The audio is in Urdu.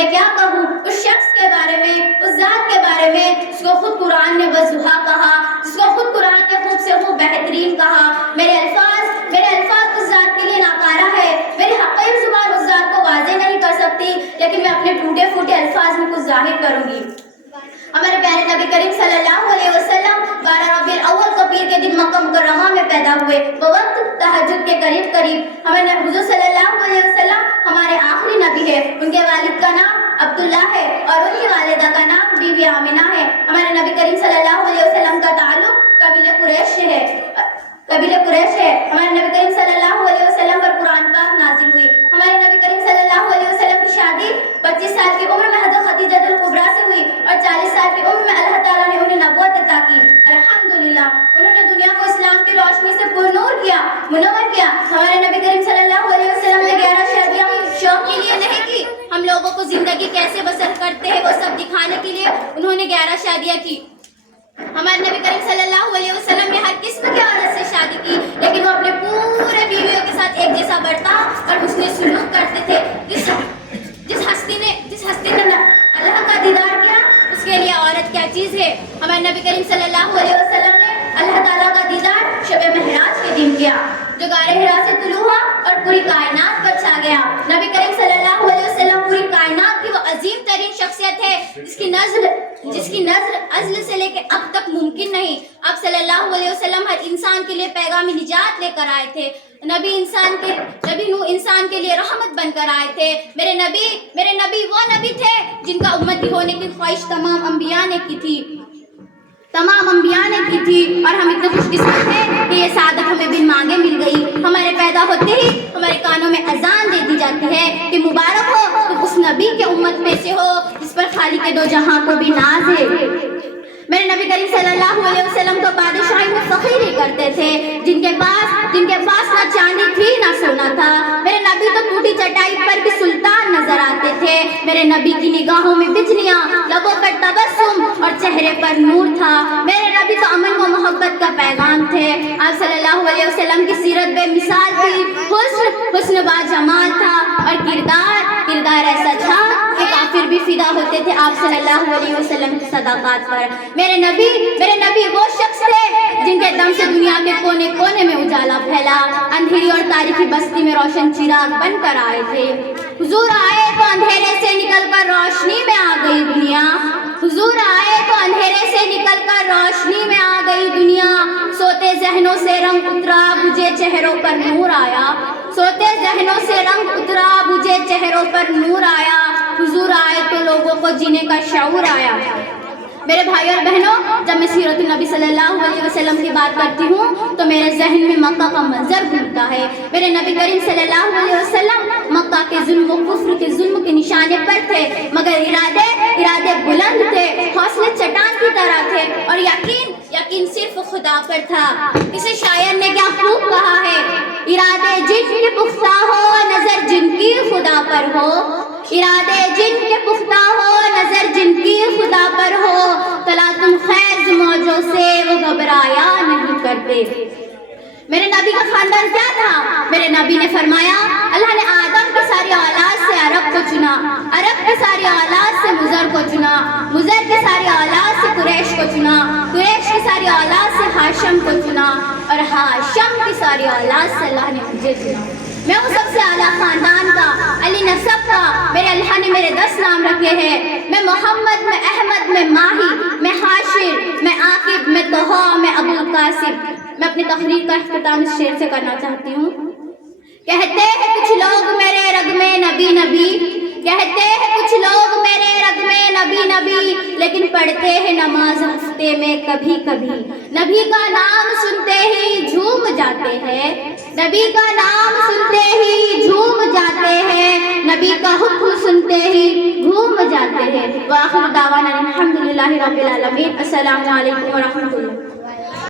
میں کیا کہوں اس شخص کے بارے میں، اس ذات کے بارے میں جس کو خود قرآن نے وضحا کہا، جس کو خود قرآن نے خوب سے خوب بہترین کہا۔ میرے الفاظ اس ذات کے لیے ناکارہ ہے، میری حقیر زبان اس ذات کو واضح نہیں کر سکتی، لیکن میں اپنے ٹوٹے پھوٹے الفاظ میں کچھ ظاہر کروں گی۔ ہمارے پیارے نبی کریم صلی اللہ علیہ وسلم 12 ربیع الاول کو پیر کے دن مکہ مکرمہ میں پیدا ہوئے، بوقت تہجد کے قریب ہمارے حضور صلی اللہ علیہ وسلم ہمارے آخری نبی ہے۔ ان کے والد کا نام عبداللہ ہے اور ان کی والدہ کا نام بی بی آمنہ ہے۔ ہمارے نبی کریم صلی اللہ علیہ وسلم کا تعلق قبیلہ قریش ہے۔ ہمارے نبی کریم صلی اللہ علیہ وسلم پر قرآن پاک نازل ہوئی۔ ہمارے نبی کریم صلی اللہ علیہ وسلم کی شادی 25 سال کی عمر میں حضرت خدیجہ الکبریٰ سے ہوئی اور 40 سال کی عمر میں اللہ تعالیٰ نے انہیں نبوت عطا کی۔ الحمدللہ انہوں نے دنیا کو اسلام کی روشنی سے پرنور کیا، منور کیا۔ ہمارے نبی کریم صلی اللہ علیہ وسلم نے 11 شادیاں شوق کے لیے نہیں کی، ہم لوگوں کو زندگی کیسے بسر کرتے ہیں وہ سب دکھانے کے لیے انہوں نے 11 شادیاں کی۔ ہمارے نبی کریم صلی اللہ علیہ وسلم نے ہر قسم کی عورت سے شادی کی، لیکن وہ اپنے پورے بیویوں کے ساتھ ایک جیسا برتاؤ اور حسن سلوک کرتے تھے۔ جس ہستی نے اللہ کا دیدار کیا اس کے لیے عورت کیا چیز ہے۔ ہمارے نبی کریم صلی اللہ علیہ وسلم نے اللہ تعالیٰ کا دیدار شب معراج کے دن کیا، جو غار حرا سے طلوع ہوا اور پوری کائنات پر چھا گیا۔ نبی کریم صلی اللہ علیہ وسلم پوری کائنات کی وہ عظیم ترین شخصیت ہے جس کی نظر ازل سے لے کے اب تک ممکن نہیں۔ آپ صلی اللہ علیہ وسلم ہر انسان کے لیے پیغام نجات لے کر آئے تھے۔ نبی نوح انسان کے لیے رحمت بن کر آئے تھے۔ میرے نبی وہ نبی تھے جن کا امتی ہونے کی خواہش تمام انبیاء نے کی تھی اور ہم اتنے خوش قسمت ہیں کہ یہ سعادت ہمیں بن مانگے مل گئی۔ ہمارے پیدا ہوتے ہی ہمارے کانوں میں اذان دے دی جاتی ہے کہ مبارک ہو تو اس نبی کے امت میں سے ہو جس پر خالق دو جہاں کو بھی ناز ہے۔ میرے نبی کریم صلی اللہ علیہ وسلم تو بادشاہی میں فخری کرتے تھے، جن کے پاس نہ چاندی تھی نہ سونا تھا۔ میرے نبی تو ٹوٹی چٹائی پر بھی سلطان نظر آتے تھے۔ میرے نبی کی نگاہوں میں بجلیاں، لبوں پر تبسم اور چہرے پر نور تھا۔ میرے نبی تو امن و محبت کا پیغام تھے۔ آپ صلی اللہ علیہ وسلم کی سیرت بے مثال تھی، حسن با جمال تھا اور کردار ایسا تھا کہ کافر بھی فدا ہوتے تھے آپ صلی اللہ علیہ وسلم کی صداقات پر۔ میرے نبی وہ شخص تھے جن کے دم سے دنیا کے کونے کونے میں اجالا پھیلا، اندھیری اور تاریخی بستی میں روشن چراغ بن کر آئے تھے۔ حضور آئے تو اندھیرے سے نکل کر روشنی میں آ گئی دنیا، حضور آئے تو اندھیرے سے نکل کر روشنی میں آ گئی دنیا۔ سوتے ذہنوں سے رنگ اترا، بجھے چہروں پر نور آیا، سوتے ذہنوں سے رنگ اترا، بجھے چہروں پر نور آیا۔ حضور آئے تو لوگوں کو جینے کا شعور آیا۔ میرے بھائی اور بہنوں، جب میں سیرت النبی صلی اللہ علیہ وسلم کی بات کرتی ہوں تو میرے ذہن میں مکہ کا منظر گھومتا ہے۔ میرے نبی کریم صلی اللہ علیہ وسلم مکہ کے ظلم و کفر کے ظلم کے نشانے پر تھے، مگر ارادے بلند تھے، حوصلے چٹان کی طرح تھے اور یقین صرف خدا پر تھا۔ کسی شاعر نے کیا خوب کہا ہے، ارادے جن کے پختہ ہو نظر جن کی خدا پر ہو، ارادے جن کے پختہ ہو نظر جن کی خدا پر ہو، تم خیز موجوں سے وہ گھبرایا نہیں کرتے۔ میرے نبی کا خاندان کیا تھا؟ میرے نبی نے فرمایا اللہ نے آدم کی ساری اولاد سے عرب کو چنا، عرب کی ساری اولاد سے مزر کو چنا، مزر کی ساری اولاد سے قریش کو چنا، قریش کی ساری اولاد سے ہاشم کو چنا اور ہاشم کی ساری اولاد سے اللہ نے مجھے چنا۔ میں وہ سب سے اعلیٰ خاندان کا، علی نسب کا میرے اللہ نے میرے 10 نام رکھے ہیں۔ میں محمد، میں احمد، میں ماہی، میں حاشر، میں عاقب، میں طہا، میں ابو القاسم۔ میں اپنی تقریر کا اختتام اس شعر سے کرنا چاہتی ہوں۔ کہتے ہیں کچھ لوگ میرے رگ میں نبی نبی، کہتے ہیں کچھ لوگ میرے رگ میں نبی نبی، لیکن پڑھتے ہیں نماز ہفتے میں کبھی کبھی۔ نبی کا نام سنتے ہی جھوم جاتے ہیں، نبی کا نام سنتے ہی جھوم جاتے ہیں، نبی کا حکم سنتے ہی گھوم جاتے ہیں۔ وآخر دعوانا الحمدللہ رب العالمین۔ السلام علیکم ورحمۃ اللہ۔